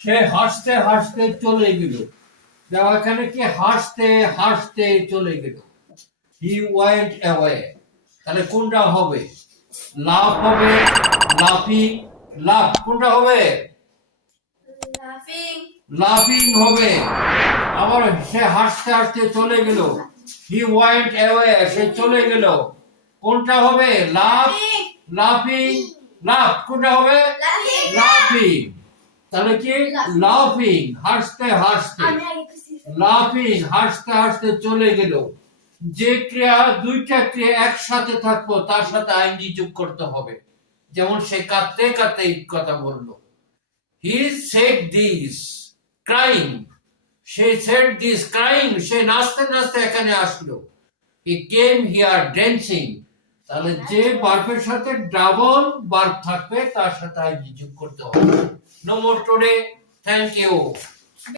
সে হাসতে হাসতে চলে গেল। এখানে কি হাসতে হাসতে চলে গেল। He went away. তাহলে কোনটা হবে? লাভ হবে, লাফিং, লাভ কোনটা হবে? লাফিং হবে। আবার সে হাসতে হাসতে চলে গেল। হি ওয়েন্ট অ্যাওয়ে, সে চলে গেল। কোনটা হবে? লাভ, লাফিং, লাভ কোনটা হবে? লাফিং। তাহলে কি লাফিং হাসতে হাসতে, লাফিং হাসতে হাসতে চলে গেল। যে ক্রিয়া দুইটা ক্রিয়া একসাথে থাকবো তার সাথে আইনজি যোগ করতে হবে। যেমন সে কাঁদতে কাঁদতে কথা বললো। হি সেড দিস ক্রাইং, সে সেড দিস ক্রাইং, সে নাচতে নাচতে এখানে আসলো। He came here dancing. তাহলে যে ভার্বের সাথে ডাবল ভার্ব থাকবে তার সাথে আইনজি যোগ করতে হবে। No more today. Thank you.